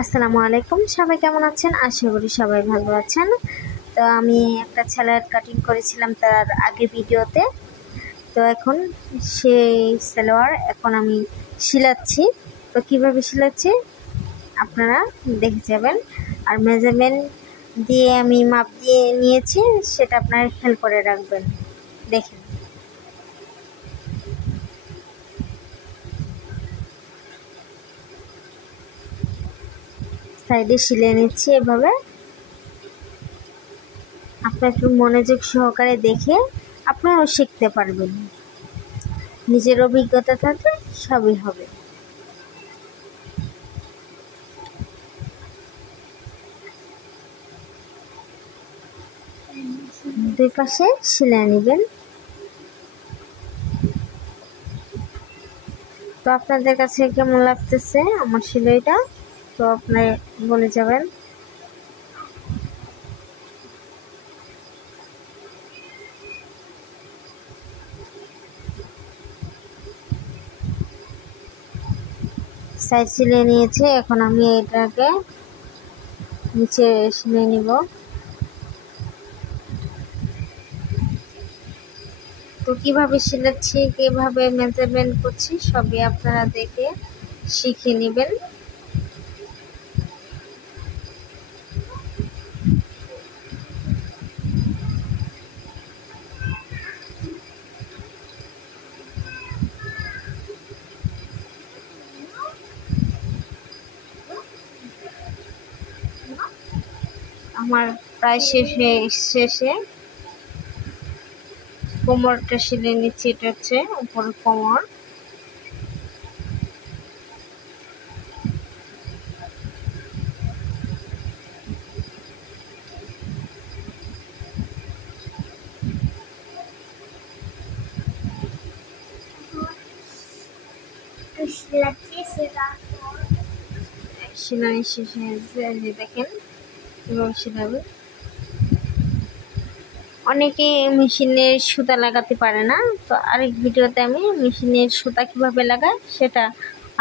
আসসালামু আলাইকুম। সবাই কেমন আছেন? আশা করি সবাই ভালো আছেন। তো আমি একটা ছেলের কাটিং করেছিলাম তার আগে ভিডিওতে। তো এখন সেই সালোয়ার এখন আমি সিলাচ্ছি। তো কিভাবে সিলাচ্ছি আপনারা দেখে যাবেন। আর মেজারমেন্ট দিয়ে আমি মাপ দিয়ে নিয়েছি, সেটা আপনারা খেয়াল করে রাখবেন। দেখেন, সাইডে সিলে নিচ্ছি এভাবে। আপনার একটু মনোযোগ সহকারে দেখে আপনারাও শিখতে পারবেন। নিজের অভিজ্ঞতা থাকলে সবই হবে। দুই পাশে সেলাই নেবেন। তো আপনাদের কাছে কেমন লাগতেছে আমার সেলাইটা, তো আপনি বলে যাবেন। সাইড সিলে নিয়েছে, এখন আমি এটাকে নিচে সিলে নিব। তো কিভাবে সিলাচ্ছি, কিভাবে মেজারমেন্ট করছি সবই আপনারা দেখে শিখে নেবেন। আমার প্রায় শেষে কোমরটা সিলে নিচ্ছি। এটা হচ্ছে উপর কোমর। সেলাই শেষে দেখেন কিভাবে সেলাবে। অনেকে মেশিনের সুতা লাগাতে পারে না, তো আরেক ভিডিওতে আমি মেশিনের সুতা কিভাবে লাগাই সেটা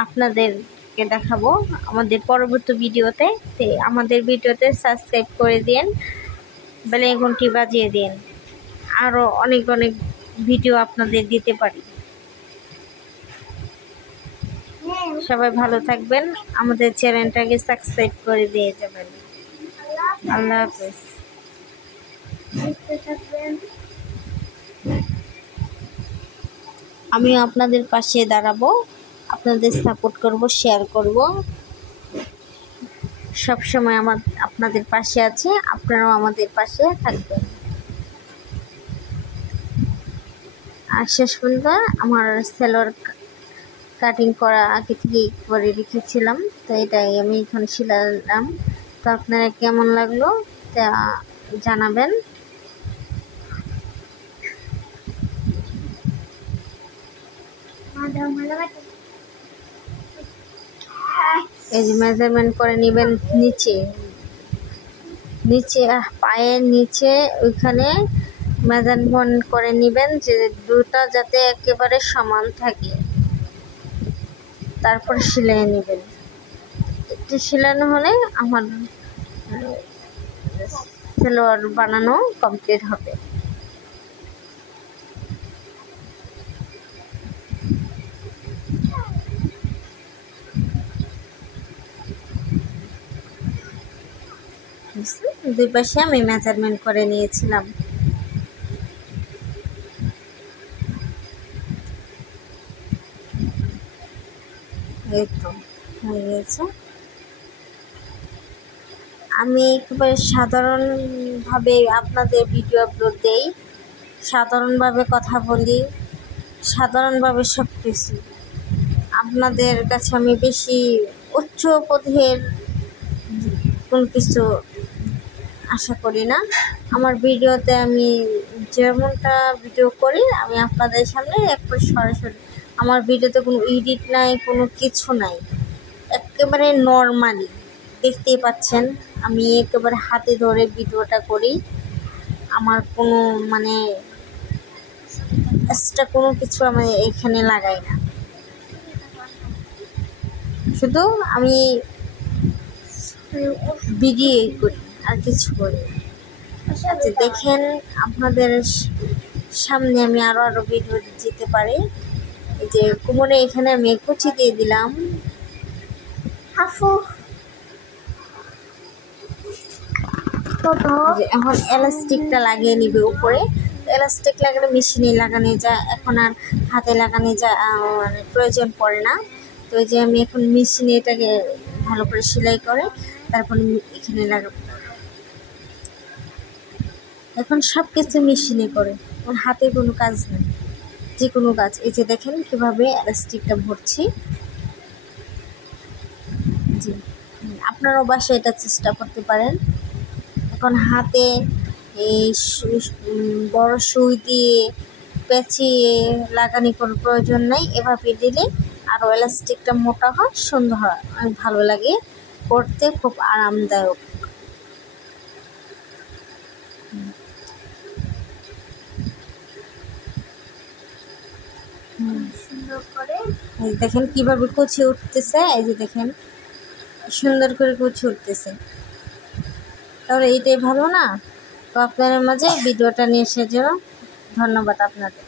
আপনাদেরকে দেখাবো আমাদের পরবর্তী ভিডিওতে। তো আমাদের ভিডিওতে সাবস্ক্রাইব করে দিন, বেল আইকনটি বাজিয়ে দিন, আরও অনেক ভিডিও আপনাদের দিতে পারি। সবাই ভালো থাকবেন, আমাদের চ্যানেলটাকে সাবস্ক্রাইব করে দিয়ে যাবেন। আল্লাহ হাফেজ। আমিও আপনাদের পাশে দাঁড়াবো, আপনাদের সাপোর্ট করব, শেয়ার করব। সবসময় আপনাদের পাশে আছে, আপনারাও আমাদের পাশে থাকবেন। আর শেষ পর্যন্ত আমার সালোয়ার কাটিং করা আগে থেকেই করে রেখেছিলাম, তো এটাই আমি এখন সিলালাম। তো আপনারা কেমন লাগলো তা জানাবেন। এই যে মেজারমেন্ট করে নেবেন নিচে পায়ের নিচে, ওইখানে মেজারমেন্ট করে নেবেন যে দুটা যাতে একেবারে সমান থাকে। তারপর সেলাই নেবেন। একটু সেলানো হলে আমার সালোয়ার বানানো কমপ্লিট হবে। দুই পাশে আমি মেজারমেন্ট করে নিয়েছিলাম। এই তো হয়ে গেছে। আমি একেবারে সাধারণভাবে আপনাদের ভিডিও আপলোড দেই, সাধারণভাবে কথা বলি, সাধারণভাবে সব কিছু। আপনাদের কাছে আমি বেশি উচ্চ পদের কোনো কিছু আশা করি না। আমার ভিডিওতে আমি যেমনটা ভিডিও করি আমি আপনাদের সামনে একবার সরাসরি, আমার ভিডিওতে কোনো এডিট নাই, কোনো কিছু নাই, একেবারে নর্মালি দেখতেই পাচ্ছেন। আমি একেবারে হাতে ধরে ভিডিওটা করি, আমার কোনো মানে এক্সট্রা কোনো কিছু আমি এখানে লাগাই না। শুধু আমি ভিডিও করি, আর কিছু করি। আচ্ছা দেখেন, আপনাদের সামনে আমি আরো ভিডিও দিতে পারি। এই যে কোমরে এখানে আমি কুচি দিয়ে দিলাম। এখন এলাস্টিকটা লাগিয়ে নিবে উপরে। এলাস্টিক লাগালে মেশিনে লাগানো যায়, এখন আর হাতে লাগানো যায় মানে প্রয়োজন পড়ে না। তো এই যে আমি এখন মেশিনে এটাকে ভালো করে সেলাই করে তারপরে এখানে লাগাবো। এখন সব কিছু মেশিনে করে, এখন হাতে কোনো কাজ নেই, যে কোনো কাজ। এই যে দেখেন কিভাবে এলাস্টিকটা ভরছি। জি, আপনারাও বাসায় এটা চেষ্টা করতে পারেন। এখন হাতে এই বড় সুই দিয়ে পেঁচিয়ে লাগানি কোনো প্রয়োজন নেই, এভাবে দিলে আরও এলাস্টিকটা মোটা হয়, সুন্দর হয়, অনেক ভালো লাগে পরতে, খুব আরামদায়ক। সুন্দর করে দেখেন কিভাবে কুচি উঠতেছে। এই যে দেখেন সুন্দর করে কুচি উঠতেছে। তাহলে এইটাই ভালো না? তো আপনাদের মাঝে ভিডিওটা নিয়ে আসার জন্য ধন্যবাদ আপনাদের।